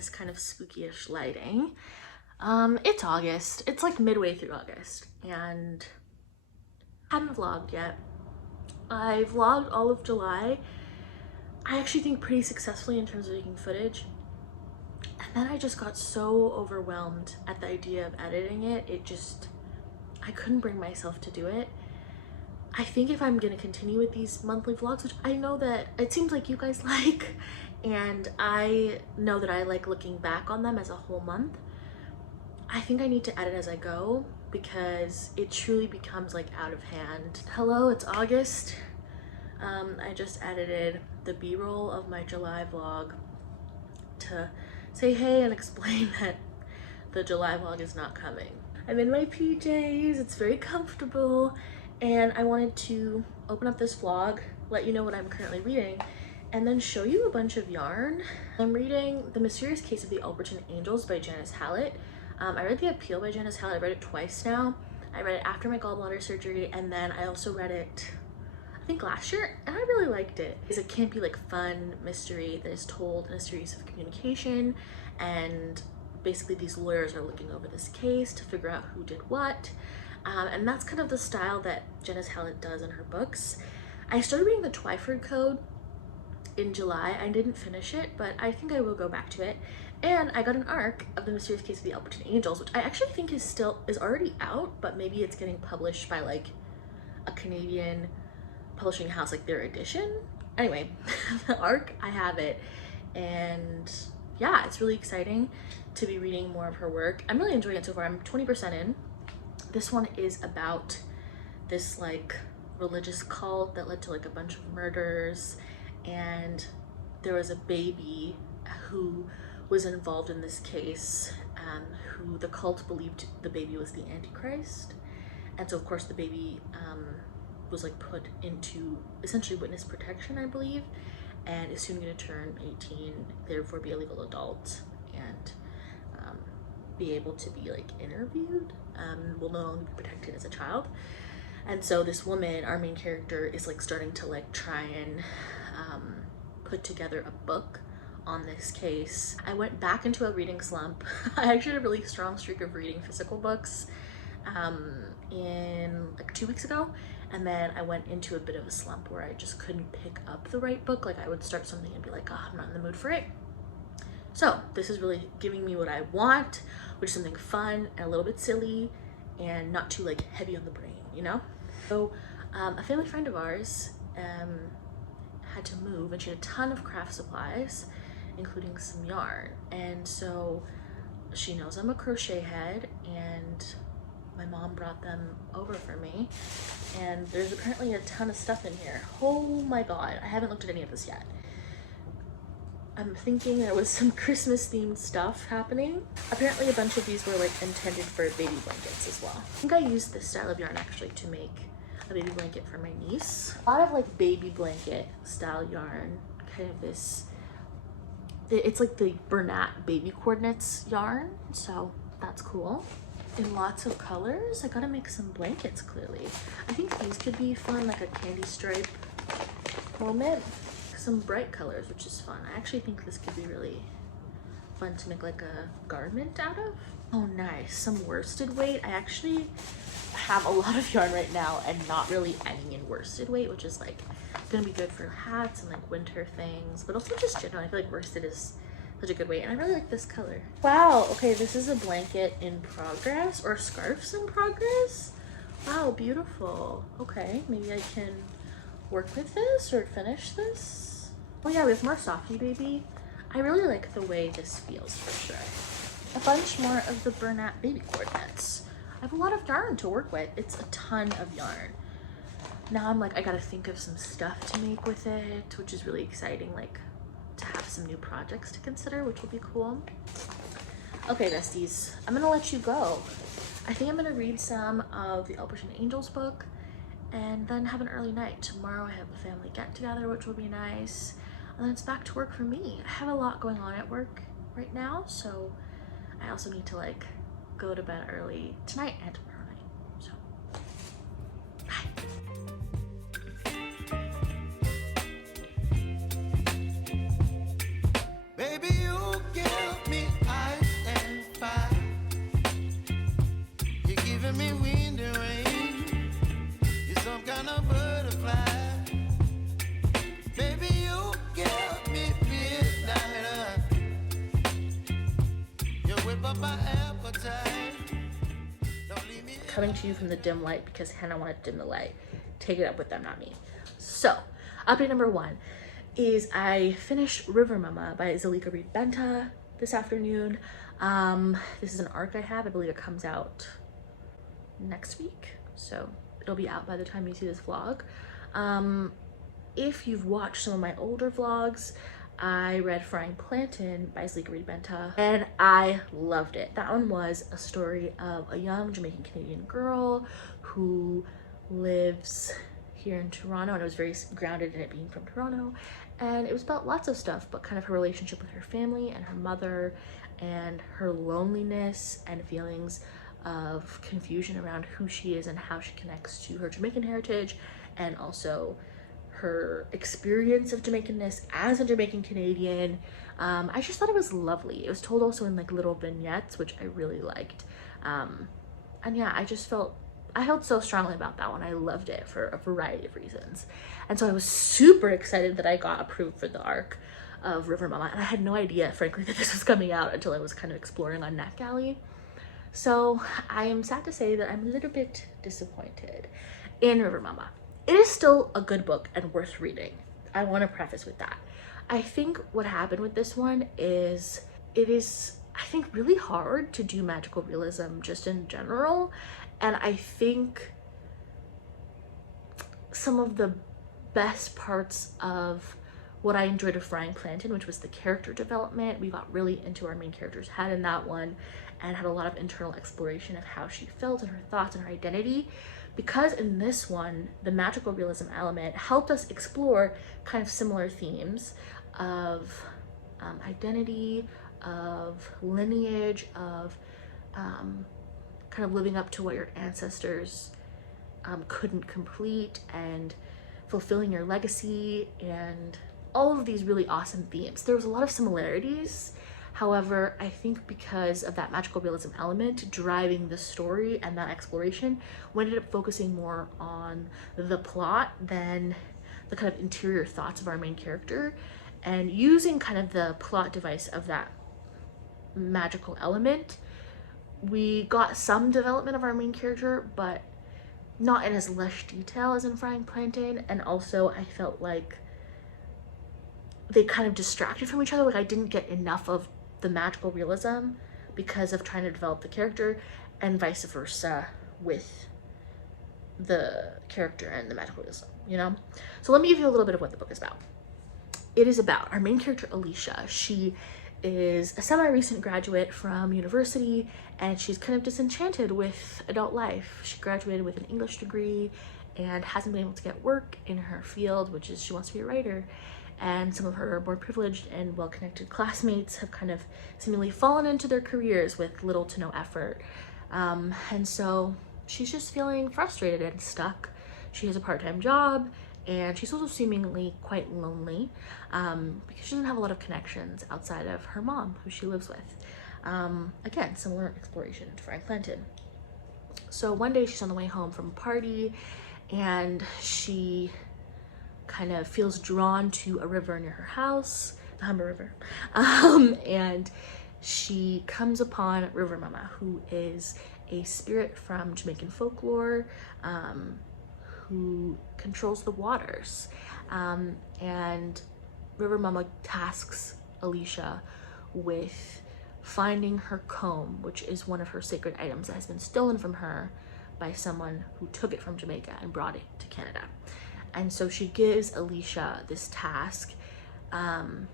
this kind of spooky-ish lighting. It's August. It's like midway through August, and I haven't vlogged yet. I vlogged all of July. I actually think pretty successfully in terms of making footage. And then I just got so overwhelmed at the idea of editing it. I couldn't bring myself to do it. I think if I'm gonna continue with these monthly vlogs, which I know that it seems like you guys like, and I know that I like looking back on them as a whole month, I think I need to edit as I go because it truly becomes like out of hand. Hello, it's August. I just edited the B-roll of my July vlog to say hey and explain that the July vlog is not coming. I'm in my PJs, it's very comfortable, and I wanted to open up this vlog, let you know what I'm currently reading, and then show you a bunch of yarn. I'm reading The Mysterious Case of the Alperton Angels by Janice Hallett. I read The Appeal by Janice Hallett. I read it twice now. I read it after my gallbladder surgery, and then I also read it, I think last year, and I really liked it. It's a campy, like fun mystery that is told in a series of communication, and basically these lawyers are looking over this case to figure out who did what. And that's kind of the style that Janice Hallett does in her books. I started reading the Twyford Code in July. I didn't finish it, but I think I will go back to it. And I got an arc of The Mysterious Case of the Alperton Angels, which I actually think is already out, but maybe it's getting published by like a Canadian publishing house, like their edition. Anyway, the arc, I have it, and yeah, it's really exciting to be reading more of her work. I'm really enjoying it so far. I'm 20% in. This one is about this like religious cult that led to like a bunch of murders, and there was a baby who was involved in this case, who the cult believed the baby was the Antichrist. And so of course the baby was like put into essentially witness protection, I believe, and is soon going to turn 18, therefore be a legal adult, and be able to be like interviewed, will no longer be protected as a child. And so this woman, our main character, is like starting to like try and put together a book on this case. I went back into a reading slump. I actually had a really strong streak of reading physical books in like 2 weeks ago, and then I went into a bit of a slump where I just couldn't pick up the right book. Like I would start something and be like, oh, I'm not in the mood for it. So this is really giving me what I want, which is something fun and a little bit silly and not too like heavy on the brain, you know? So a family friend of ours had to move, and she had a ton of craft supplies, including some yarn. And so she knows I'm a crochet head, and my mom brought them over for me. And there's apparently a ton of stuff in here. Oh my God, I haven't looked at any of this yet. I'm thinking there was some Christmas themed stuff happening. Apparently a bunch of these were like intended for baby blankets as well. I think I used this style of yarn actually to make a baby blanket for my niece. A lot of like baby blanket style yarn, kind of this, it's like the Bernat baby coordinates yarn, so that's cool. In lots of colors. I gotta make some blankets clearly. I think these could be fun, like a candy stripe moment. Some bright colors, which is fun. I actually think this could be really fun to make like a garment out of. Oh nice, some worsted weight. I actually have a lot of yarn right now and not really any in worsted weight, which is like gonna be good for hats and like winter things, but also just generally I feel like worsted is such a good weight, and I really like this color. Wow, okay, this is a blanket in progress, or scarves in progress. Wow, beautiful. Okay, maybe I can work with this or finish this. Oh yeah, we have more Softy Baby. I really like the way this feels for sure. A bunch more of the Bernat baby coordinates. I have a lot of yarn to work with. It's a ton of yarn. Now I'm like, I gotta think of some stuff to make with it, which is really exciting, like to have some new projects to consider, which will be cool. Okay, besties, I'm gonna let you go. I think I'm gonna read some of the Alperton Angels book and then have an early night. Tomorrow I have a family get together, which will be nice. And then it's back to work for me. I have a lot going on at work right now, so I also need to like go to bed early tonight and tomorrow night. So, bye. Baby, you give me Coming to you from the dim light because Hannah wanted to dim the light. Take it up with them, not me. So, update number 1 is I finished River Mumma by Zalika Reed Benta this afternoon. This is an arc I have. I believe it comes out next week, so it'll be out by the time you see this vlog. If you've watched some of my older vlogs, I read Frying Plantain by Zalika Reed Benta and I loved it. That one was a story of a young Jamaican Canadian girl who lives here in Toronto, and it was very grounded in it being from Toronto, and it was about lots of stuff, but kind of her relationship with her family and her mother and her loneliness and feelings of confusion around who she is and how she connects to her Jamaican heritage, and also her experience of Jamaicanness as a Jamaican Canadian. I just thought it was lovely. It was told also in like little vignettes, which I really liked. And yeah, I felt so strongly about that one. I loved it for a variety of reasons. And so I was super excited that I got approved for the arc of River Mumma. And I had no idea, frankly, that this was coming out until I was kind of exploring on NetGalley. So I am sad to say that I'm a little bit disappointed in River Mumma. It is still a good book and worth reading. I want to preface with that. I think what happened with this one is it is, I think, really hard to do magical realism just in general. And I think some of the best parts of what I enjoyed of Frying Plantain, which was the character development, we got really into our main character's head in that one and had a lot of internal exploration of how she felt and her thoughts and her identity. Because in this one, the magical realism element helped us explore kind of similar themes of identity, of lineage, of kind of living up to what your ancestors couldn't complete, and fulfilling your legacy, and all of these really awesome themes. There was a lot of similarities. However, I think because of that magical realism element driving the story and that exploration, we ended up focusing more on the plot than the kind of interior thoughts of our main character, and using kind of the plot device of that magical element, we got some development of our main character, but not in as lush detail as in Frying Plantain. And also I felt like they kind of distracted from each other. Like I didn't get enough of the magical realism because of trying to develop the character, and vice versa with the character and the magical realism, you know? So let me give you a little bit of what the book is about. It is about our main character, Alicia. She is a semi-recent graduate from university, and she's kind of disenchanted with adult life. She graduated with an English degree and hasn't been able to get work in her field, which is she wants to be a writer. And some of her more privileged and well-connected classmates have kind of seemingly fallen into their careers with little to no effort. And so she's just feeling frustrated and stuck. She has a part-time job, and she's also seemingly quite lonely because she doesn't have a lot of connections outside of her mom, who she lives with. Again, similar exploration to Frying Plantain. So one day she's on the way home from a party, and she kind of feels drawn to a river near her house, the Humber River, and she comes upon River Mumma, who is a spirit from Jamaican folklore who controls the waters, and River Mumma tasks Alicia with finding her comb, which is one of her sacred items that has been stolen from her by someone who took it from Jamaica and brought it to Canada. And so she gives Alicia this task, and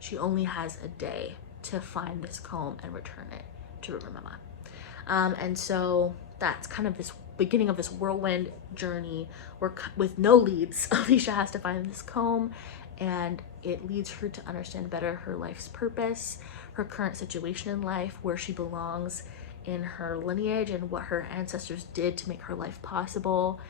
she only has a day to find this comb and return it to River Mumma. And so that's kind of this beginning of this whirlwind journey where, with no leads, Alicia has to find this comb, and it leads her to understand better her life's purpose, her current situation in life, where she belongs in her lineage, and what her ancestors did to make her life possible.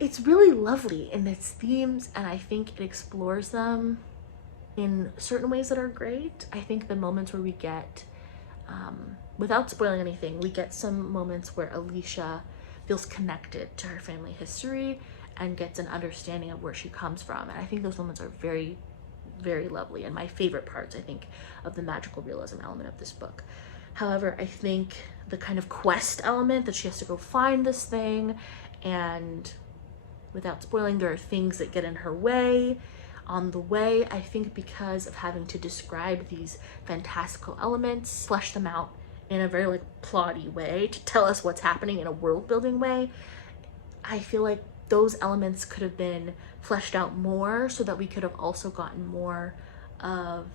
It's really lovely in its themes, and I think it explores them in certain ways that are great. I think the moments where we get, without spoiling anything, we get some moments where Alicia feels connected to her family history and gets an understanding of where she comes from. And I think those moments are very, very lovely and my favorite parts, I think, of the magical realism element of this book. However, I think the kind of quest element that she has to go find this thing, and without spoiling, there are things that get in her way on the way. I think because of having to describe these fantastical elements, flesh them out in a very like plotty way to tell us what's happening in a world building way, I feel like those elements could have been fleshed out more so that we could have also gotten more of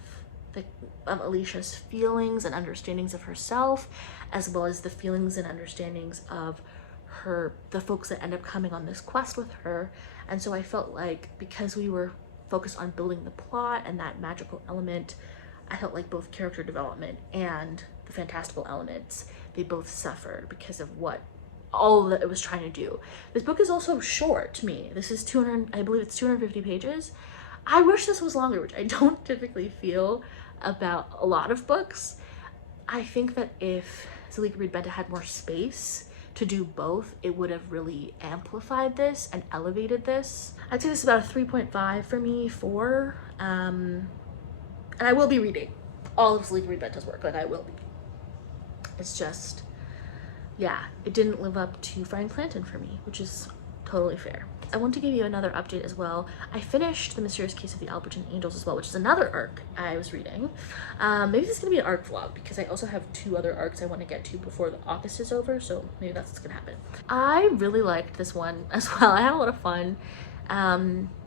Alicia's feelings and understandings of herself, as well as the feelings and understandings of the folks that end up coming on this quest with her. And so I felt like because we were focused on building the plot and that magical element, I felt like both character development and the fantastical elements, they both suffered because of all that it was trying to do. This book is also short to me. This is 200, I believe it's 250 pages. I wish this was longer, which I don't typically feel about a lot of books. I think that if Zalika Reed Benta had more space to do both, it would have really amplified this and elevated this. I'd say this is about a 3.5 for me, 4. And I will be reading all of Zalika Reed Benta's work, like I will be. It's just, yeah, it didn't live up to Frank Clanton for me, which is totally fair. I want to give you another update as well. I finished The Mysterious Case of the Alperton Angels as well, which is another arc I was reading. Maybe this is gonna be an arc vlog because I also have 2 other arcs I want to get to before the August is over, so maybe that's what's gonna happen. I really liked this one as well. I had a lot of fun.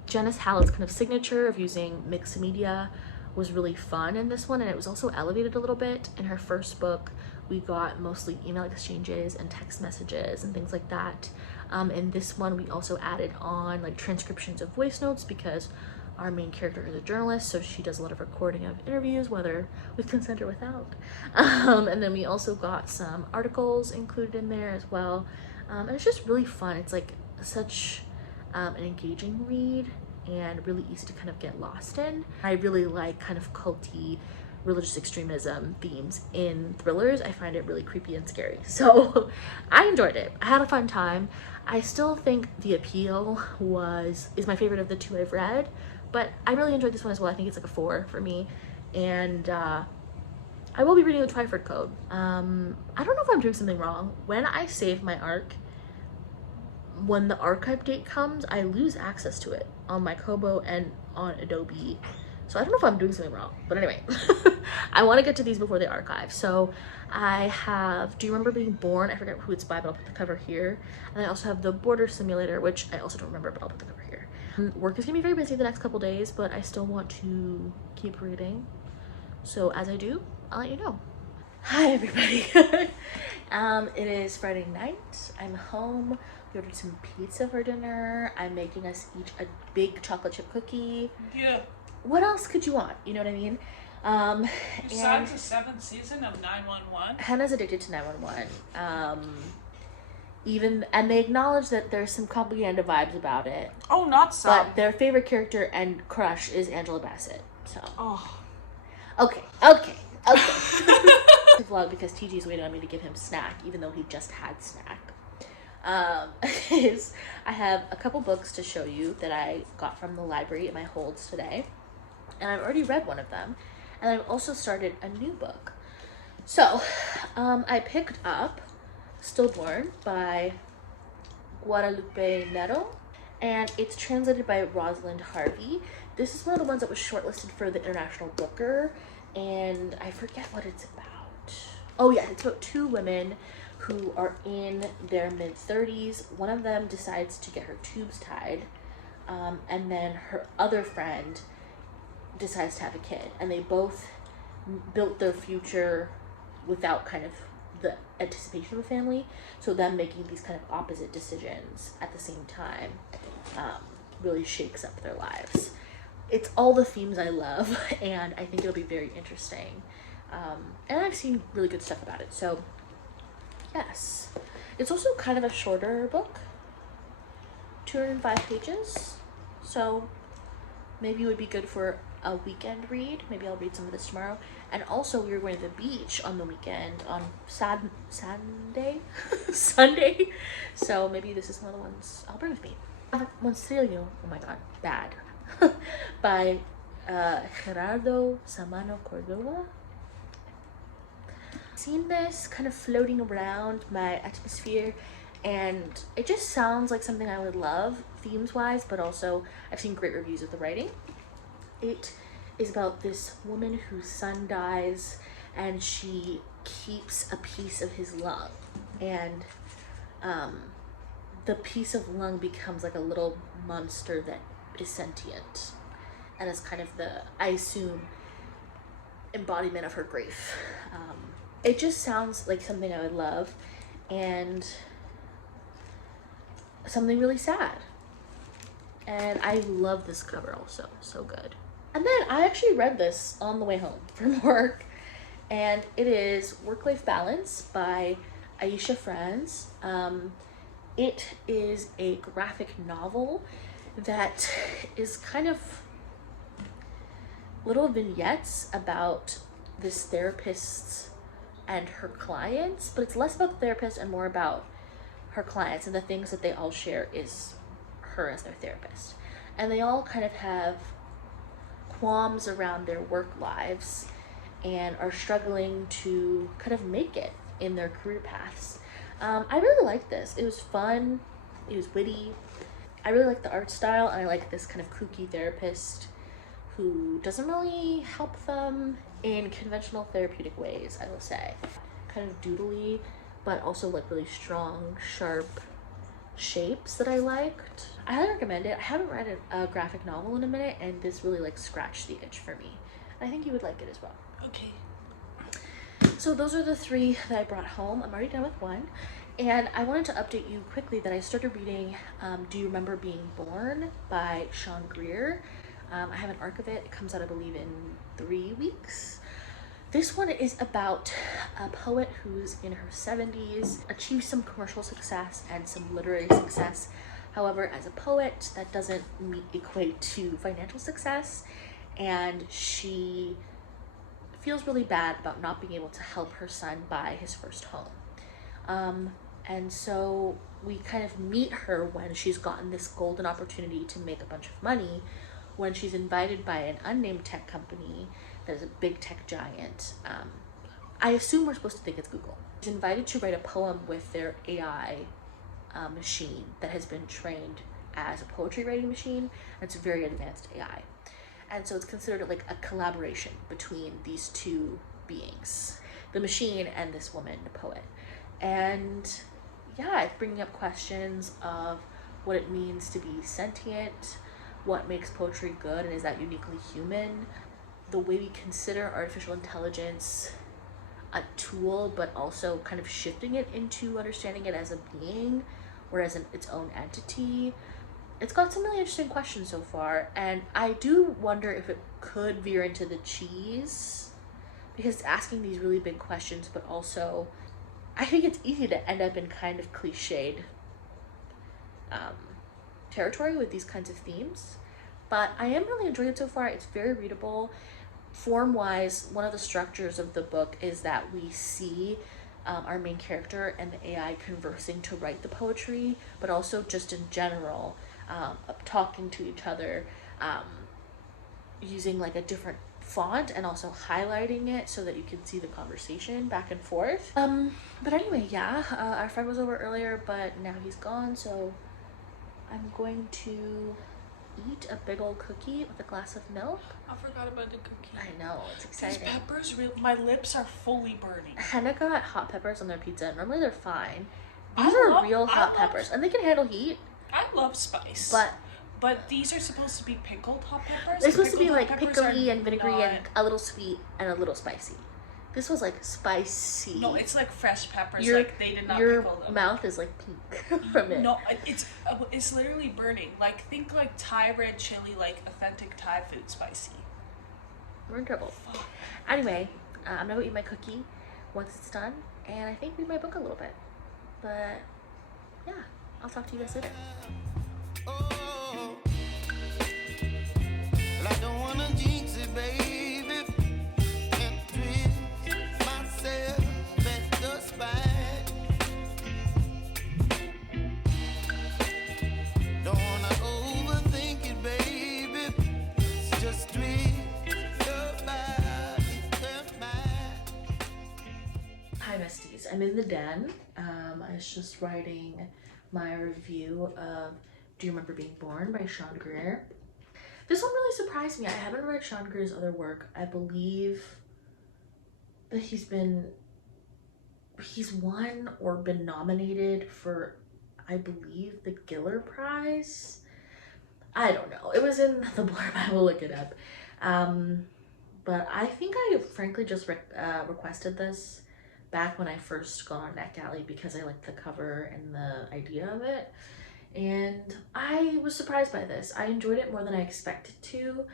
Janice Hallett's kind of signature of using mixed media was really fun in this one, and it was also elevated a little bit. In her first book, we got mostly email exchanges and text messages and things like that. In this one, we also added on like transcriptions of voice notes because our main character is a journalist, so she does a lot of recording of interviews, whether with consent or without. And then we also got some articles included in there as well. And it's just really fun. It's like such an engaging read and really easy to kind of get lost in. I really like kind of culty religious extremism themes in thrillers. I find it really creepy and scary, so I enjoyed it. I had a fun time. I still think The Appeal is my favorite of the 2 I've read, but I really enjoyed this one as well. I think it's like a 4 for me, and I will be reading the Twyford Code. I don't know if I'm doing something wrong. When I save my arc, when the archive date comes, I lose access to it on my Kobo and on Adobe. So I don't know if I'm doing something wrong, but anyway, I want to get to these before they archive. So I have Do You Remember Being Born? I forget who it's by, but I'll put the cover here. And I also have The Border Simulator, which I also don't remember, but I'll put the cover here. Work is gonna be very busy the next couple days, but I still want to keep reading. So as I do, I'll let you know. Hi everybody. It is Friday night. I'm home. We ordered some pizza for dinner. I'm making us each a big chocolate chip cookie. Yeah. What else could you want? You know what I mean? Besides the 7th season of 911? Hannah's addicted to 911. And they acknowledge that there's some propaganda vibes about it. Oh, not some. But their favorite character and crush is Angela Bassett. So. Oh. Okay. Vlog because TG's waiting on me to give him snack, even though he just had snack. I have a couple books to show you that I got from the library in my holds today. And I've already read one of them, and I've also started a new book. So I picked up Stillborn by Guadalupe Nero, and it's translated by Rosalind Harvey. This is one of the ones that was shortlisted for the International Booker, and I forget what it's about. Oh yeah, it's about 2 women who are in their mid-30s. One of them decides to get her tubes tied, and then her other friend decides to have a kid, and they both built their future without kind of the anticipation of a family, so them making these kind of opposite decisions at the same time really shakes up their lives. It's all the themes I love, and I think it'll be very interesting, and I've seen really good stuff about it, so yes. It's also kind of a shorter book, 205 pages, so maybe it would be good for a weekend read. Maybe I'll read some of this tomorrow. And also, we were going to the beach on the weekend on Sunday. Sunday. So maybe this is one of the ones I'll bring with me. Monsterio, oh my god, bad. By Gerardo Samano Cordova. Seen this kind of floating around my atmosphere, and it just sounds like something I would love themes wise, but also I've seen great reviews of the writing. It is about this woman whose son dies and she keeps a piece of his lung, and the piece of lung becomes like a little monster that is sentient and is kind of the, I assume, embodiment of her grief. It just sounds like something I would love, and something really sad. And I love this cover also, so good. And then I actually read this on the way home from work, and it is Work-Life Balance by Aisha Franz. It is a graphic novel that is kind of little vignettes about this therapist and her clients, but it's less about the therapist and more about her clients, and the things that they all share is her as their therapist. And they all kind of have qualms around their work lives and are struggling to kind of make it in their career paths. I really liked this. It was fun, it was witty. I really like the art style, and I like this kind of kooky therapist who doesn't really help them in conventional therapeutic ways, I will say. Kind of doodly, but also like really strong, sharp shapes that I liked. I highly recommend it. I haven't read a graphic novel in a minute, and this really like scratched the itch for me. I think you would like it as well. Okay. So those are the 3 that I brought home. I'm already done with 1. And I wanted to update you quickly that I started reading Do You Remember Being Born by Sean Greer. I have an arc of it. It comes out, I believe, in 3 weeks. This one is about a poet who's in her 70s, achieved some commercial success and some literary success. However, as a poet, that doesn't equate to financial success, and she feels really bad about not being able to help her son buy his first home. And so we kind of meet her when she's gotten this golden opportunity to make a bunch of money, when she's invited by an unnamed tech company that is a big tech giant. I assume we're supposed to think it's Google. She's invited to write a poem with their AI machine that has been trained as a poetry writing machine. And it's a very advanced AI. And so it's considered like a collaboration between these 2 beings, the machine and this woman, the poet. And yeah, it's bringing up questions of what it means to be sentient, what makes poetry good, and is that uniquely human? The way we consider artificial intelligence a tool, but also kind of shifting it into understanding it as a being or as its own entity. It's got some really interesting questions so far, and I do wonder if it could veer into the cheese, because it's asking these really big questions, but also I think it's easy to end up in kind of cliched territory with these kinds of themes. But I am really enjoying it so far. It's very readable. Form-wise, one of the structures of the book is that we see our main character and the AI conversing to write the poetry, but also just in general, talking to each other, using like a different font and also highlighting it so that you can see the conversation back and forth. But anyway, yeah, our friend was over earlier, but now he's gone, so I'm going to eat a big old cookie with a glass of milk. I forgot about the cookie. I know, it's exciting. These peppers, my lips are fully burning. Henna got hot peppers on their pizza, and normally they're fine. These are real hot peppers, and they can handle heat. I love spice. But these are supposed to be pickled hot peppers? They're supposed to be like pickly and vinegary and a little sweet and a little spicy. This was like spicy. No, it's like fresh peppers. Like they did not pickle them. Your mouth is like pink from it. No, it's literally burning. Like think like Thai red chili, like authentic Thai food spicy. We're in trouble. Anyway, I'm gonna go eat my cookie once it's done, and I think read my book a little bit. But yeah, I'll talk to you guys later. Oh, well, I don't wanna jinx it, baby, and twist myself at the spine. Don't wanna overthink it, baby. It's just twist I'm in the den. I was just writing my review of Do You Remember Being Born by Sean Greer. This one really surprised me. I haven't read Sean Greer's other work. I believe that he's won or been nominated for, I believe, the Giller Prize. I don't know. It was in the blurb. I will look it up. But I think I frankly just requested this back when I first got on NetGalley because I liked the cover and the idea of it. And I was surprised by this. I enjoyed it more than I expected to,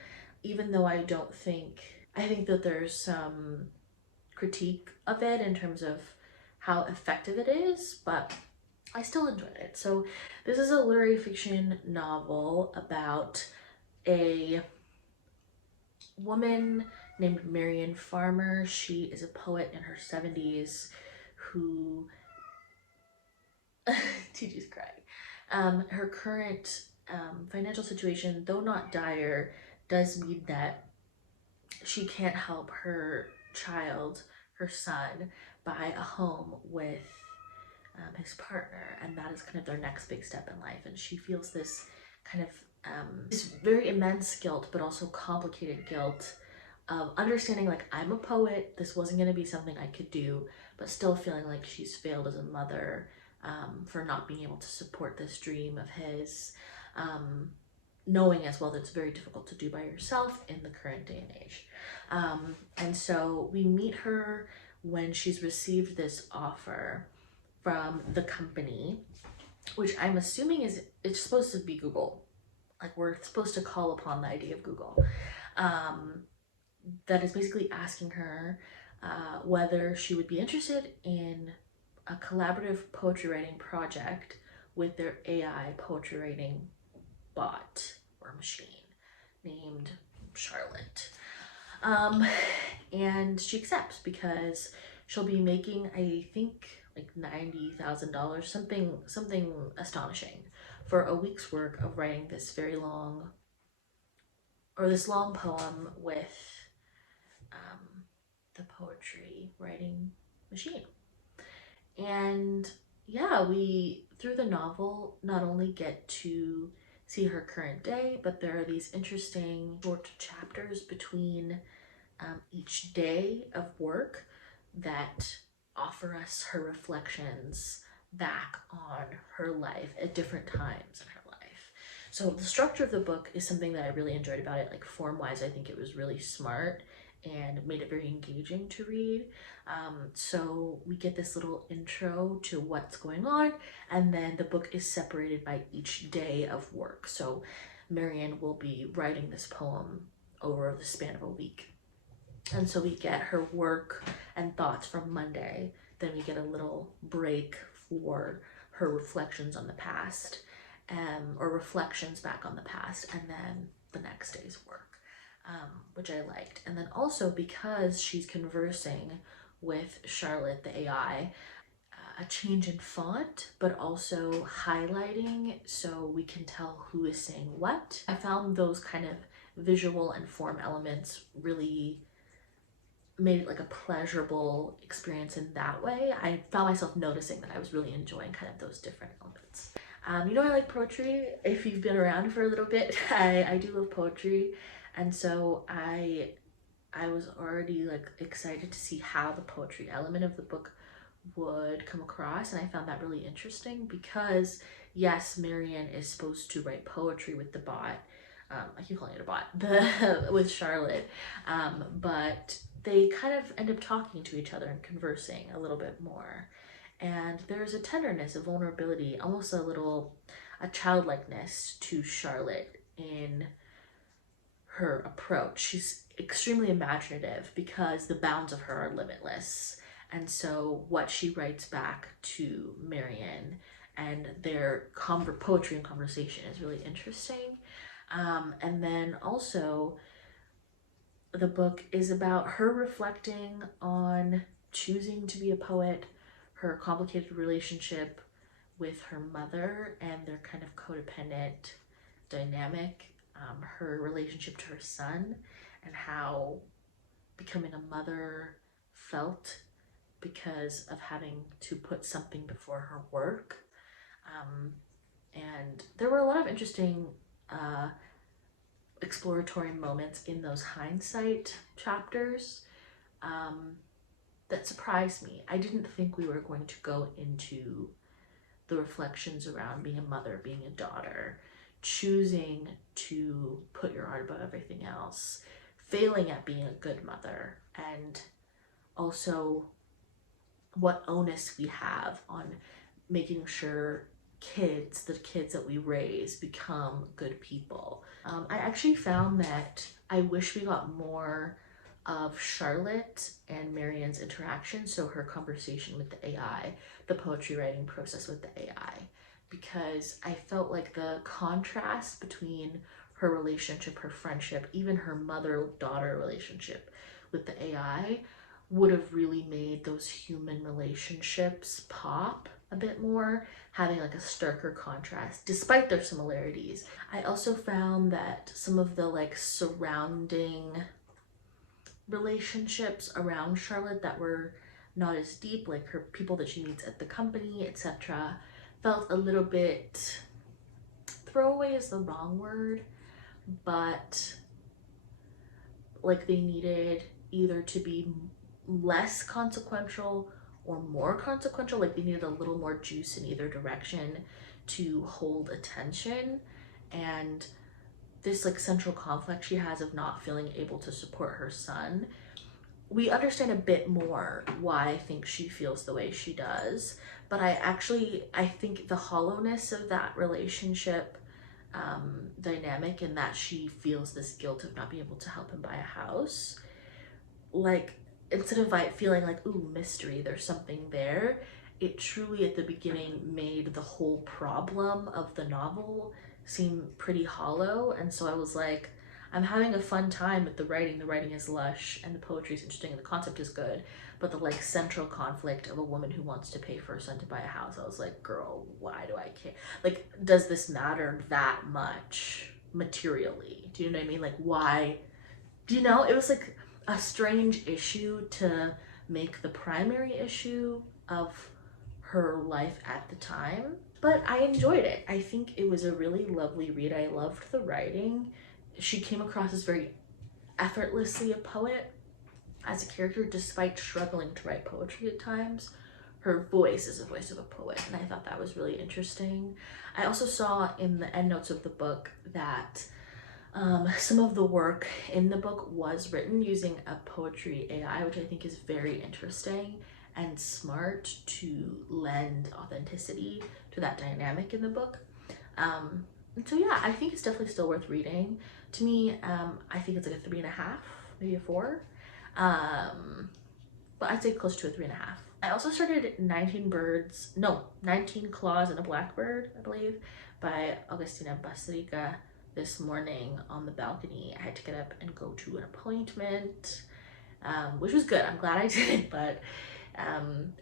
even though I think that there's some critique of it in terms of how effective it is, but I still enjoyed it. So this is a literary fiction novel about a woman named Marion Farmer. She is a poet in her 70s who TG's crying. Her current financial situation, though not dire, does mean that she can't help her child, her son, buy a home with his partner, and that is kind of their next big step in life. And she feels this kind of this very immense guilt, but also complicated guilt of understanding, like, I'm a poet, this wasn't going to be something I could do, but still feeling like she's failed as a mother for not being able to support this dream of his, knowing as well that it's very difficult to do by yourself in the current day and age. And so we meet her when she's received this offer from the company, which I'm assuming it's supposed to be Google. Like, we're supposed to call upon the idea of Google. That is basically asking her whether she would be interested in a collaborative poetry writing project with their AI poetry writing bot or machine named Charlotte. And she accepts because she'll be making, I think, like $90,000, something astonishing, for a week's work of writing this long poem with the poetry writing machine. And yeah, we, through the novel, not only get to see her current day, but there are these interesting short chapters between each day of work that offer us her reflections back on her life at different times in her life. So the structure of the book is something that I really enjoyed about it. Like, form-wise, I think it was really smart and made it very engaging to read. So we get this little intro to what's going on, and then the book is separated by each day of work. So Marion will be writing this poem over the span of a week. And so we get her work and thoughts from Monday, then we get a little break for her reflections on the past, or reflections back on the past, and then the next day's work. Which I liked. And then also, because she's conversing with Charlotte, the AI, a change in font, but also highlighting so we can tell who is saying what. I found those kind of visual and form elements really made it like a pleasurable experience in that way. I found myself noticing that I was really enjoying kind of those different elements. You know, I like poetry. If you've been around for a little bit, I do love poetry. And so I was already like excited to see how the poetry element of the book would come across, and I found that really interesting because, yes, Marion is supposed to write poetry with the bot. I keep calling it a bot, with Charlotte, but they kind of end up talking to each other and conversing a little bit more. And there's a tenderness, a vulnerability, almost a childlikeness to Charlotte in her approach. She's extremely imaginative because the bounds of her are limitless. And so what she writes back to Marion and their poetry and conversation is really interesting. And then also the book is about her reflecting on choosing to be a poet, her complicated relationship with her mother and their kind of codependent dynamic, her relationship to her son, and how becoming a mother felt because of having to put something before her work. And there were a lot of interesting exploratory moments in those hindsight chapters that surprised me. I didn't think we were going to go into the reflections around being a mother, being a daughter, choosing to put your art above everything else, failing at being a good mother, and also what onus we have on making sure the kids that we raise become good people. I actually found that I wish we got more of Charlotte and Marianne's interaction, so her conversation with the AI, the poetry writing process with the AI, because I felt like the contrast between her relationship, her friendship, even her mother-daughter relationship with the AI would have really made those human relationships pop a bit more, having like a starker contrast despite their similarities. I also found that some of the like surrounding relationships around Charlotte that were not as deep, like her people that she meets at the company, etc., felt a little bit, throwaway is the wrong word, but like they needed either to be less consequential or more consequential, like they needed a little more juice in either direction to hold attention. And this like central conflict she has of not feeling able to support her son, we understand a bit more why I think she feels the way she does, but I think the hollowness of that relationship dynamic, and that she feels this guilt of not being able to help him buy a house, like instead of like feeling like, ooh, mystery, there's something there, it truly at the beginning made the whole problem of the novel seem pretty hollow. And so I was like, I'm having a fun time with the writing is lush and the poetry is interesting and the concept is good, but the like central conflict of a woman who wants to pay for her son to buy a house, I was like, girl, why do I care? Like, does this matter that much materially? Do you know what I mean? Like, why? Do you know? It was like a strange issue to make the primary issue of her life at the time, but I enjoyed it. I think it was a really lovely read. I loved the writing. She came across as very effortlessly a poet as a character, despite struggling to write poetry at times. Her voice is the voice of a poet, and I thought that was really interesting. I also saw in the endnotes of the book that some of the work in the book was written using a poetry AI, which I think is very interesting and smart to lend authenticity to that dynamic in the book. And so yeah, I think it's definitely still worth reading. To me, I think it's like a 3.5, maybe a 4. But I'd say close to a 3.5. I also started 19 Claws and a Blackbird, I believe, by Augustina Basarica this morning on the balcony. I had to get up and go to an appointment, which was good. I'm glad I did, but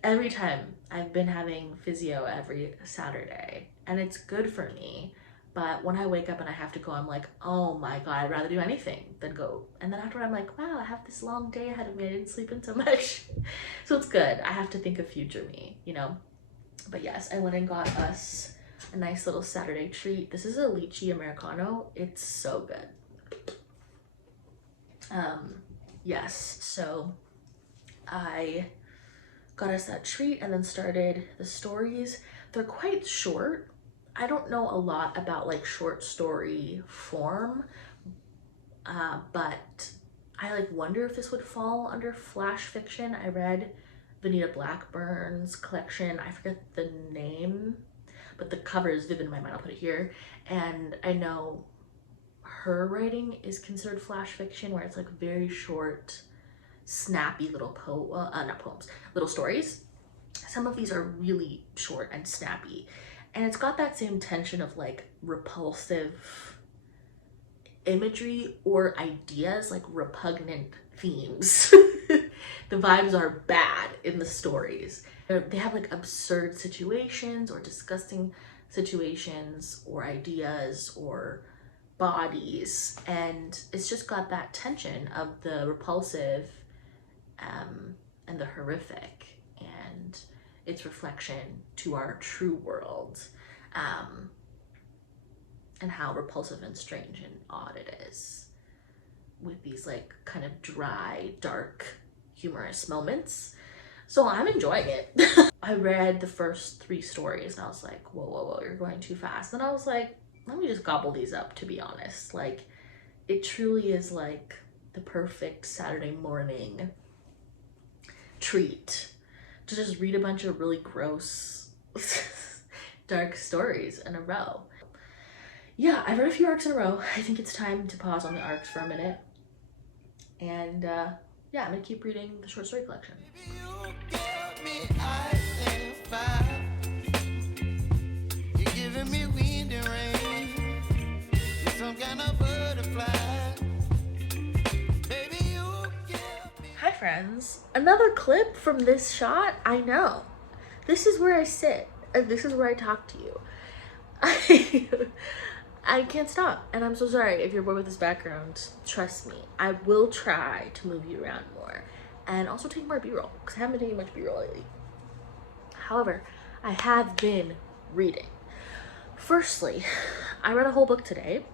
every time I've been having physio every Saturday, and it's good for me. But when I wake up and I have to go, I'm like, oh my God, I'd rather do anything than go. And then after I'm like, wow, I have this long day ahead of me. I didn't sleep in so much. So it's good. I have to think of future me, you know? But yes, I went and got us a nice little Saturday treat. This is a lychee Americano. It's so good. Yes, so I got us that treat and then started the stories. They're quite short. I don't know a lot about like short story form, but I like wonder if this would fall under flash fiction. I read Vanita Blackburn's collection. I forget the name, but the cover is vivid in my mind. I'll put it here. And I know her writing is considered flash fiction, where it's like very short, snappy little little stories. Some of these are really short and snappy. And it's got that same tension of like repulsive imagery or ideas, like repugnant themes. The vibes are bad in the stories. They have like absurd situations or disgusting situations or ideas or bodies. And it's just got that tension of the repulsive and the horrific. and its reflection to our true world, and how repulsive and strange and odd it is, with these like kind of dry, dark, humorous moments. So I'm enjoying it. I read the first 3 stories and I was like, whoa, whoa, whoa, you're going too fast. And I was like, let me just gobble these up, to be honest. Like, it truly is like the perfect Saturday morning treat to just read a bunch of really gross, dark stories in a row. Yeah, I read a few arcs in a row. I think it's time to pause on the arcs for a minute. And yeah, I'm gonna keep reading the short story collection. You give me ice and fire. You're giving me wind and rain. You're some kind of butterfly. Baby, you give me. Hi friends, another clip from this shot. I know, this is where I sit and this is where I talk to you. I can't stop, and I'm so sorry if you're bored with this background. Trust me, I will try to move you around more and also take more b-roll, because I haven't been taking much b-roll lately. However, I have been reading. Firstly, I read a whole book today.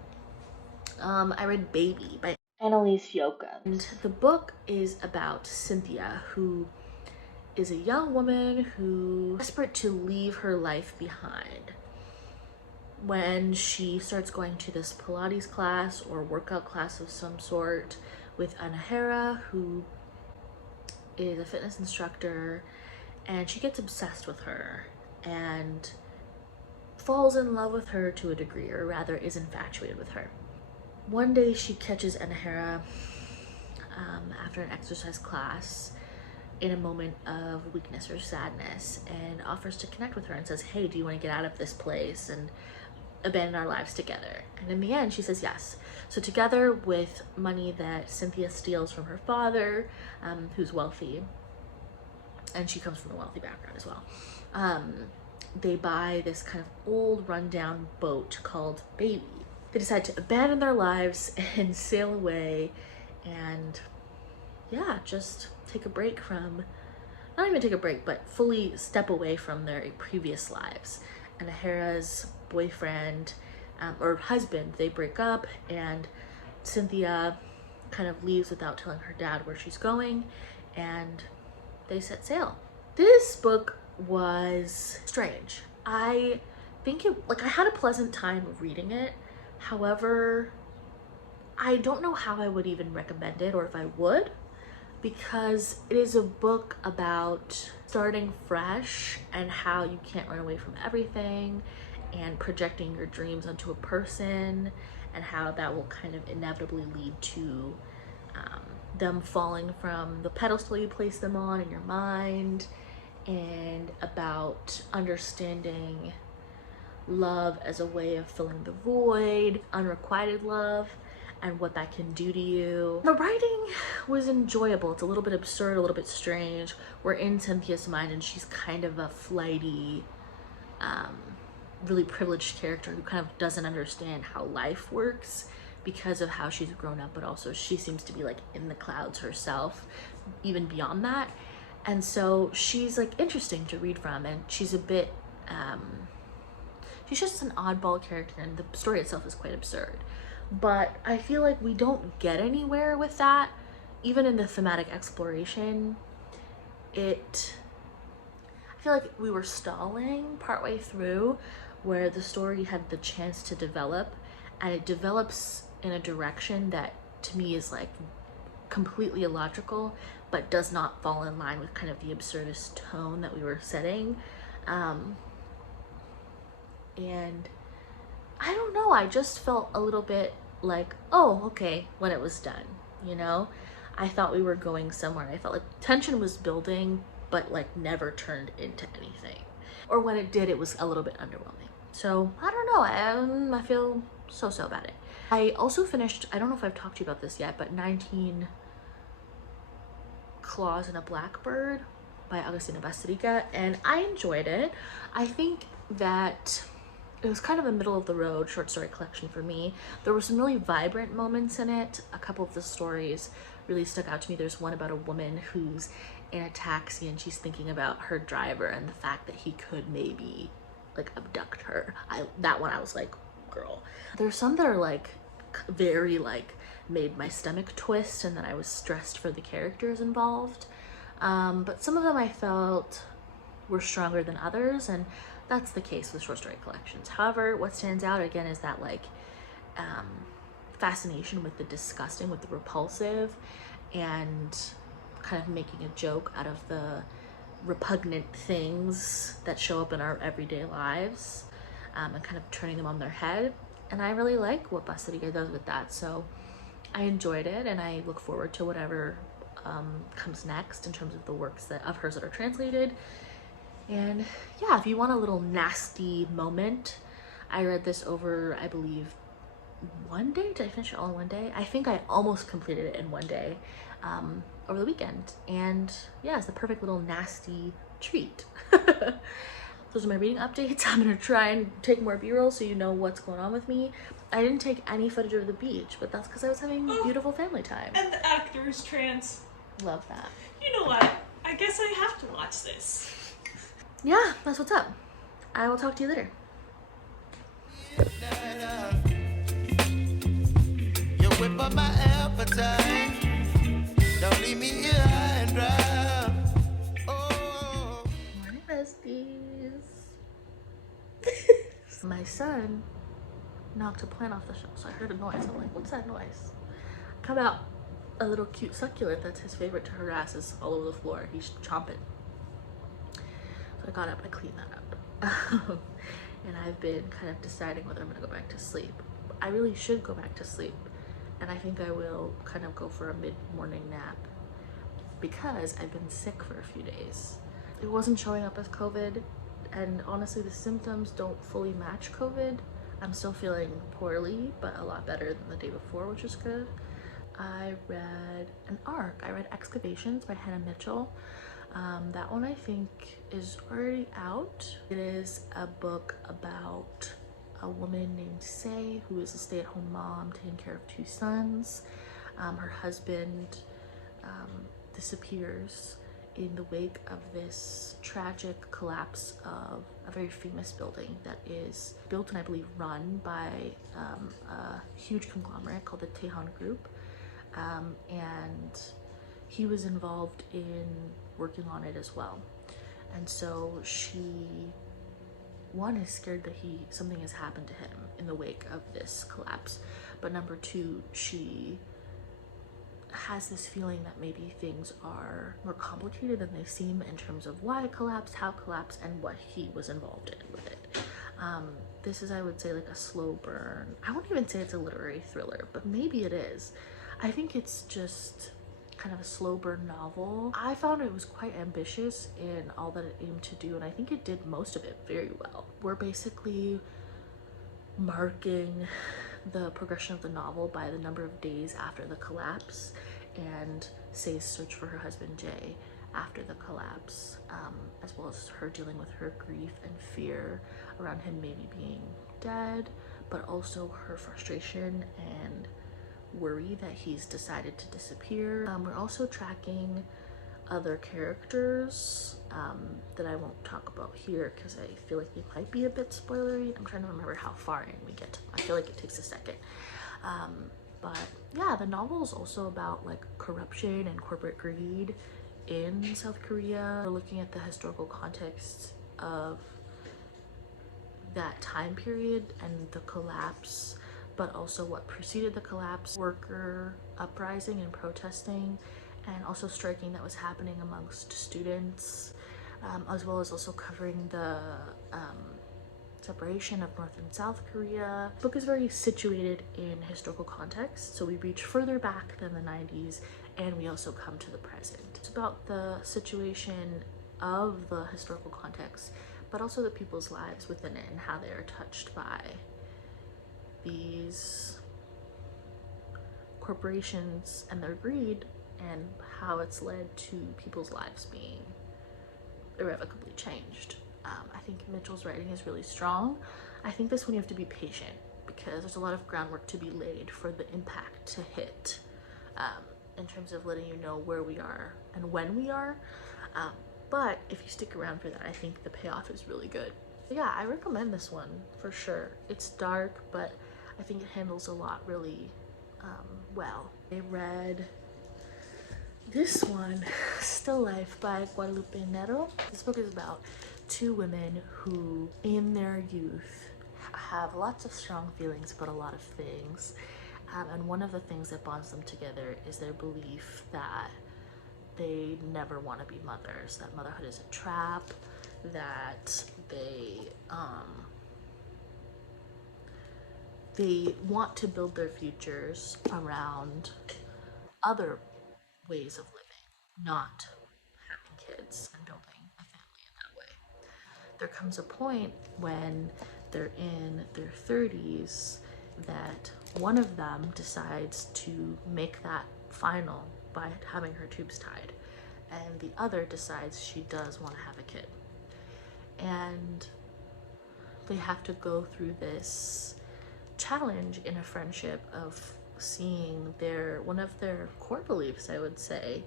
I read Baby by hwachae. And the book is about Cynthia, who is a young woman who is desperate to leave her life behind when she starts going to this Pilates class or workout class of some sort with Anahara, who is a fitness instructor, and she gets obsessed with her and falls in love with her to a degree, or rather is infatuated with her. One day she catches Anahara after an exercise class in a moment of weakness or sadness, and offers to connect with her and says, hey, do you want to get out of this place and abandon our lives together? And in the end she says yes. So together with money that Cynthia steals from her father, who's wealthy, and she comes from a wealthy background as well, they buy this kind of old rundown boat called Baby. They decide to abandon their lives and sail away and yeah, just take a break from, not even take a break, but fully step away from their previous lives. And Anahara's boyfriend or husband, they break up, and Cynthia kind of leaves without telling her dad where she's going, and they set sail. This book was strange. I think it, like, I had a pleasant time reading it. However, I don't know how I would even recommend it, or if I would, because it is a book about starting fresh and how you can't run away from everything, and projecting your dreams onto a person, and how that will kind of inevitably lead to them falling from the pedestal you place them on in your mind, and about understanding love as a way of filling the void, unrequited love, and what that can do to you. The writing was enjoyable. It's a little bit absurd, a little bit strange. We're in Cynthia's mind, and she's kind of a flighty, really privileged character who kind of doesn't understand how life works because of how she's grown up, but also she seems to be like in the clouds herself, even beyond that. And so she's like interesting to read from, and she's a bit, she's just an oddball character, and the story itself is quite absurd. But I feel like we don't get anywhere with that, even in the thematic exploration. I feel like we were stalling partway through, where the story had the chance to develop, and it develops in a direction that to me is like completely illogical, but does not fall in line with kind of the absurdist tone that we were setting. And I don't know, I just felt a little bit like, oh, okay, when it was done, you know? I thought we were going somewhere. I felt like tension was building, but like never turned into anything. Or when it did, it was a little bit underwhelming. So I don't know, I feel so about it. I also finished, I don't know if I've talked to you about this yet, but 19 Claws and a Blackbird by Agustina Bastarrica, and I enjoyed it. I think that it was kind of a middle of the road short story collection for me. There were some really vibrant moments in it. A couple of the stories really stuck out to me. There's one about a woman who's in a taxi and she's thinking about her driver and the fact that he could maybe like abduct her. That one I was like, girl. There's some that are like very like made my stomach twist, and then I was stressed for the characters involved. But some of them I felt were stronger than others, and that's the case with short story collections. However, what stands out again is that like fascination with the disgusting, with the repulsive, and kind of making a joke out of the repugnant things that show up in our everyday lives, and kind of turning them on their head. And I really like what Basaria does with that, so I enjoyed it, and I look forward to whatever comes next in terms of the works of hers that are translated. And yeah, if you want a little nasty moment, I read this over, I believe, one day. Did I finish it all in one day? I think I almost completed it in one day over the weekend. And yeah, it's the perfect little nasty treat. Those are my reading updates. I'm gonna try and take more b-roll so you know what's going on with me. I didn't take any footage of the beach, but that's because I was having beautiful family time. And the actor is trans. Love that. You know what? I guess I have to watch this. Yeah, that's what's up. I will talk to you later. You whip up my appetite. Don't leave me here high and dry. Oh. Morning, besties. My son knocked a plant off the shelf, so I heard a noise. I'm like, what's that noise? Come out, a little cute succulent that's his favorite to harass is all over the floor. He's chomping. So I got up, I cleaned that up. And I've been kind of deciding whether I'm gonna go back to sleep. I really should go back to sleep. And I think I will kind of go for a mid-morning nap because I've been sick for a few days. It wasn't showing up as COVID, and honestly the symptoms don't fully match COVID. I'm still feeling poorly, but a lot better than the day before, which is good. I read an arc. I read Excavations by Hannah Mitchell. That one I think is already out. It is a book about a woman named Say, who is a stay-at-home mom taking care of two sons. Her husband disappears in the wake of this tragic collapse of a very famous building that is built and I believe run by a huge conglomerate called the Tehan Group. And he was involved in working on it as well. And so she, one, is scared that something has happened to him in the wake of this collapse. But number two, she has this feeling that maybe things are more complicated than they seem in terms of why it collapsed, how it collapsed, and what he was involved in with it. This is, I would say, like a slow burn. I wouldn't even say it's a literary thriller, but maybe it is. I think it's just kind of a slow burn novel. I found it was quite ambitious in all that it aimed to do, and I think it did most of it very well. We're basically marking the progression of the novel by the number of days after the collapse and Say's search for her husband Jay after the collapse, as well as her dealing with her grief and fear around him maybe being dead, but also her frustration and worry that he's decided to disappear. We're also tracking other characters that I won't talk about here because I feel like it might be a bit spoilery. I'm trying to remember how far in we get. I feel like it takes a second. But yeah, the novel is also about like corruption and corporate greed in South Korea. We're looking at the historical context of that time period and the collapse, but also what preceded the collapse, worker uprising and protesting, and also striking that was happening amongst students, as well as also covering the separation of North and South Korea. The book is very situated in historical context, so we reach further back than the 90s, and we also come to the present. It's about the situation of the historical context, but also the people's lives within it and how they are touched by these corporations and their greed, and how it's led to people's lives being irrevocably changed. I think Mitchell's writing is really strong. I think this one you have to be patient because there's a lot of groundwork to be laid for the impact to hit in terms of letting you know where we are and when we are. But if you stick around for that, I think the payoff is really good. Yeah, I recommend this one for sure. It's dark, but I think it handles a lot really well. I read this one, Still Life by Guadalupe Nero. This book is about two women who in their youth have lots of strong feelings about a lot of things. And one of the things that bonds them together is their belief that they never want to be mothers, that motherhood is a trap, that they want to build their futures around other ways of living, not having kids and building a family in that way. There comes a point when they're in their 30s that one of them decides to make that final by having her tubes tied, and the other decides she does want to have a kid. And they have to go through this challenge in a friendship of seeing one of their core beliefs, I would say,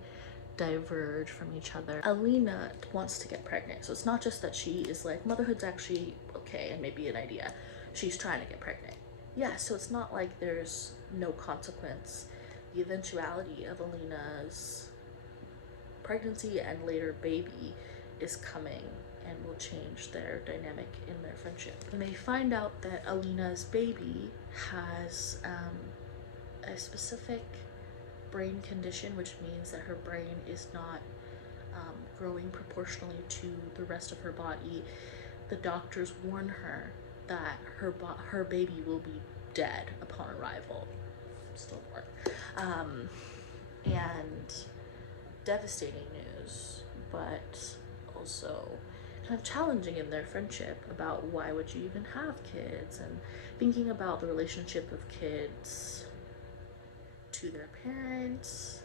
diverge from each other. Alina wants to get pregnant, so it's not just that she is like, motherhood's actually okay and maybe an idea. She's trying to get pregnant. Yeah, so it's not like there's no consequence. The eventuality of Alina's pregnancy and later baby is coming and will change their dynamic in their friendship. And they find out that Alina's baby has a specific brain condition, which means that her brain is not growing proportionally to the rest of her body. The doctors warn her that her baby will be dead upon arrival. Stillborn. And devastating news, but also kind of challenging in their friendship about why would you even have kids, and thinking about the relationship of kids to their parents,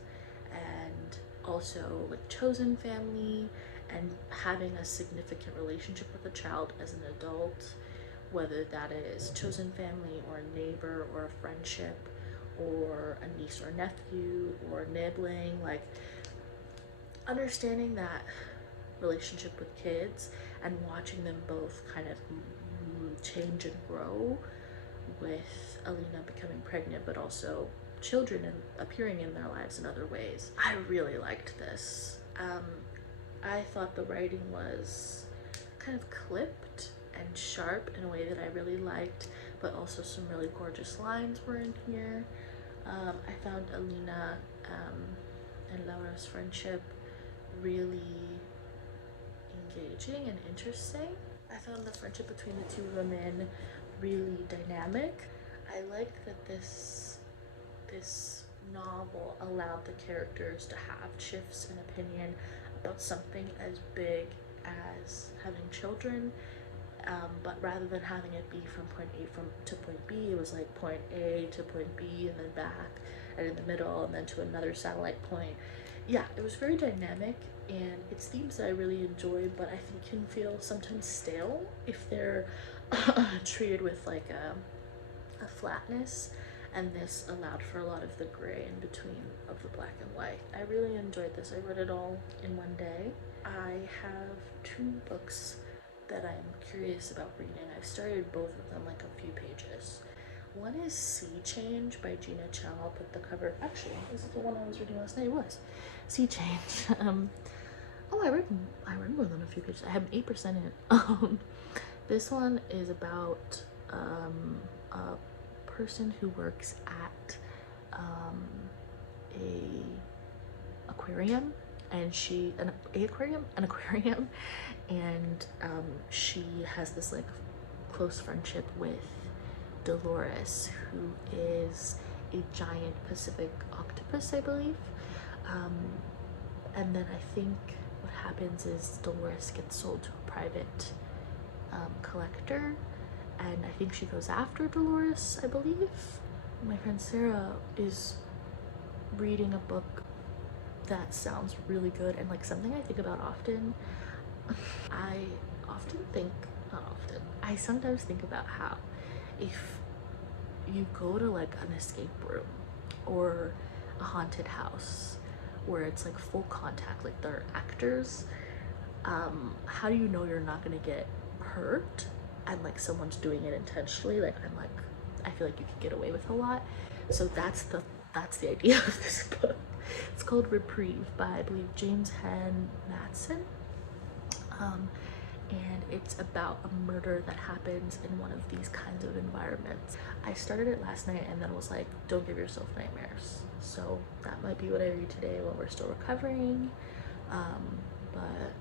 and also like chosen family, and having a significant relationship with a child as an adult, whether that is chosen family or a neighbor or a friendship or a niece or nephew or nibbling, like understanding that relationship with kids and watching them both kind of change and grow, with Alina becoming pregnant but also children and appearing in their lives in other ways. I really liked this. I thought the writing was kind of clipped and sharp in a way that I really liked, but also some really gorgeous lines were in here. I found Alina and Laura's friendship really engaging and interesting. I found the friendship between the two women really dynamic. I liked that this novel allowed the characters to have shifts in opinion about something as big as having children, but rather than having it be from point A to point B, it was like point A to point B and then back and in the middle and then to another satellite point. Yeah, it was very dynamic, and it's themes that I really enjoy, but I think can feel sometimes stale if they're treated with like a flatness, and this allowed for a lot of the gray in between of the black and white. I really enjoyed this. I read it all in one day. I have 2 books that I'm curious about reading. I've started both of them, like a few pages. One is Sea Change by Gina Chow. I'll put the cover. Actually, this is the one I was reading last night. It was Sea Change. Oh, I read more than a few pages. I have 8% in it. This one is about a person who works at a aquarium, and an aquarium, and she has this like close friendship with Dolores, who is a giant Pacific octopus, I believe. And then I think what happens is Dolores gets sold to a private collector, and I think she goes after Dolores, I believe. My friend Sarah is reading a book that sounds really good, and like something I think about often. I sometimes think about how if you go to like an escape room or a haunted house where it's like full contact, like they're actors, how do you know you're not gonna get hurt and like someone's doing it intentionally? Like I feel like you could get away with a lot. So that's the idea of this book. It's called Reprieve by, I believe, James Henn Matson. And it's about a murder that happens in one of these kinds of environments. I started it last night and then was like, don't give yourself nightmares. So that might be what I read today while we're still recovering. But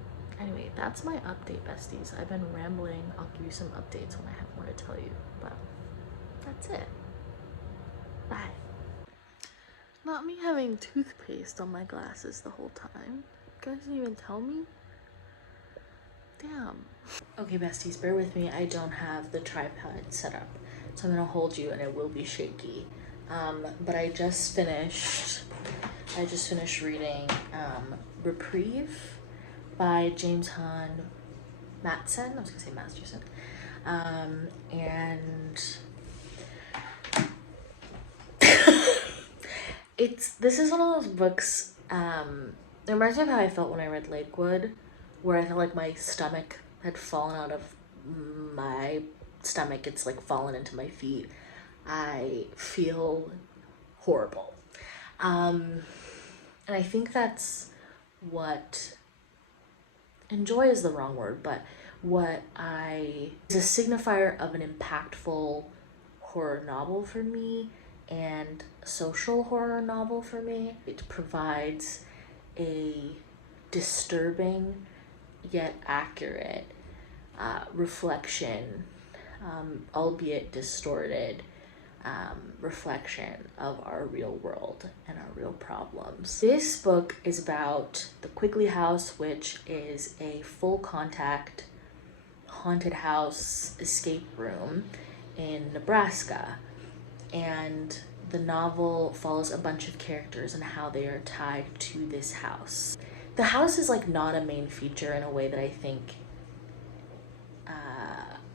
anyway, that's my update, besties. I've been rambling. I'll give you some updates when I have more to tell you, but that's it. Bye. Not me having toothpaste on my glasses the whole time. You guys didn't even tell me? Damn. Okay, besties, bear with me. I don't have the tripod set up, so I'm gonna hold you and it will be shaky. But I just finished reading Reprieve by James Henn Matson. I was gonna say Masterson. And this is one of those books, it reminds me of how I felt when I read Lakewood, where I felt like my stomach had fallen out of my stomach. It's like fallen into my feet. I feel horrible. And I think that's what, and joy is the wrong word, but is a signifier of an impactful horror novel for me and social horror novel for me. It provides a disturbing yet accurate reflection, albeit distorted, reflection of our real world and our real problems. This book is about the Quigley House, which is a full contact haunted house escape room in Nebraska. And the novel follows a bunch of characters and how they are tied to this house. The house is like not a main feature in a way that I think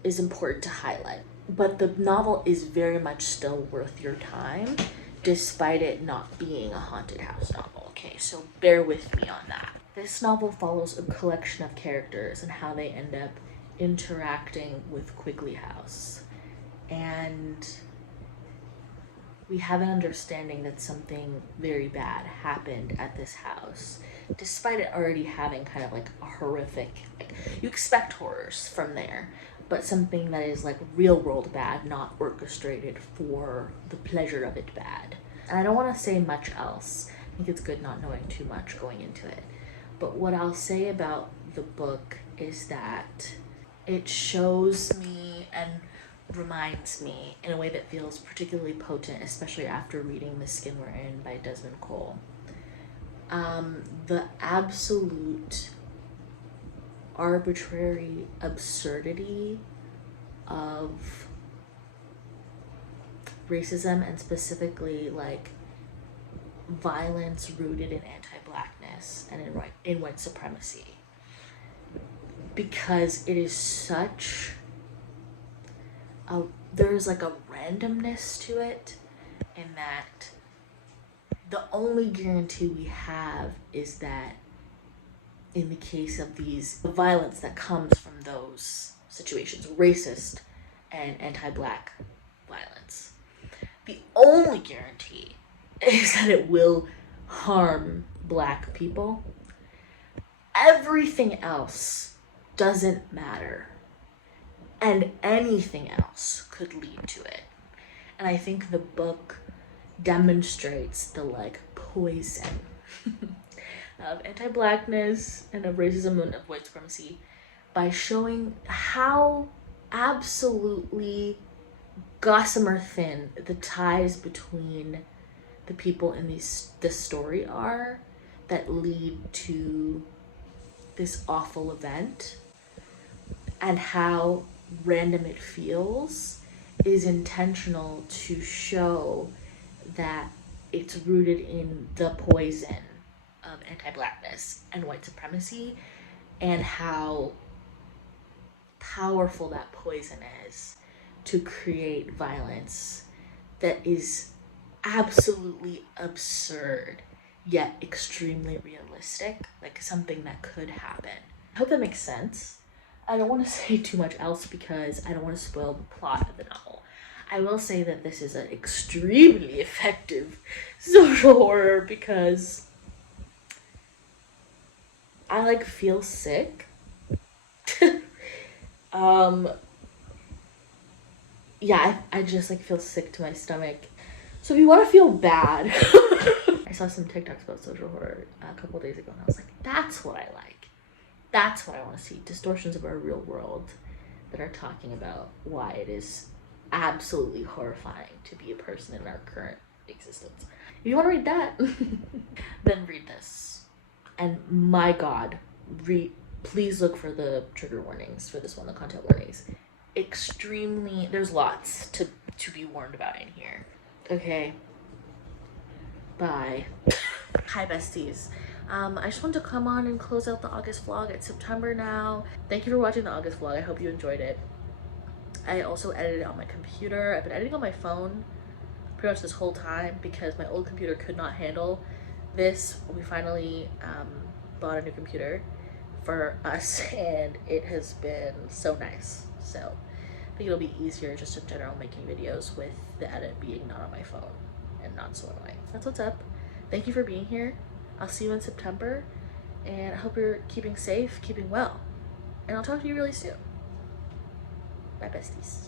is important to highlight. But the novel is very much still worth your time, despite it not being a haunted house novel. Okay, so bear with me on that. This novel follows a collection of characters and how they end up interacting with Quigley House. And we have an understanding that something very bad happened at this house, despite it already having kind of like a horrific, like, you expect horrors from there, but something that is like real world bad, not orchestrated for the pleasure of it bad. And I don't want to say much else. I think it's good not knowing too much going into it. But what I'll say about the book is that it shows me and reminds me in a way that feels particularly potent, especially after reading The Skin We're In by Desmond Cole. The absolute arbitrary absurdity of racism, and specifically like violence rooted in anti-blackness and in white supremacy, because it is such there's like a randomness to it, in that the only guarantee we have is that in the case of the violence that comes from those situations, racist and anti-black violence, the only guarantee is that it will harm Black people. Everything else doesn't matter. And anything else could lead to it. And I think the book demonstrates the like poison of anti-blackness and of racism and of white supremacy by showing how absolutely gossamer thin the ties between the people in this story are that lead to this awful event, and how random it feels is intentional to show that it's rooted in the poison of anti-blackness and white supremacy, and how powerful that poison is to create violence that is absolutely absurd, yet extremely realistic, like something that could happen. I hope that makes sense. I don't want to say too much else because I don't want to spoil the plot of the novel. I will say that this is an extremely effective social horror because I like feel sick. Yeah, I just like feel sick to my stomach. So if you want to feel bad, I saw some TikToks about social horror a couple days ago and I was like, that's what I like. That's what I want to see. Distortions of our real world that are talking about why it is absolutely horrifying to be a person in our current existence. If you want to read that, then read this. And my God, please look for the trigger warnings for this one, the content warnings. Extremely, there's lots to be warned about in here. Okay, bye. Hi besties. I just wanted to come on and close out the August vlog. It's September now. Thank you for watching the August vlog. I hope you enjoyed it. I also edited it on my computer. I've been editing on my phone pretty much this whole time because my old computer could not handle this. We finally bought a new computer for us and it has been so nice. So I think it'll be easier just in general making videos with the edit being not on my phone and not so annoying. That's what's up. Thank you for being here. I'll see you in September and I hope you're keeping safe, keeping well. And I'll talk to you really soon. Bye besties.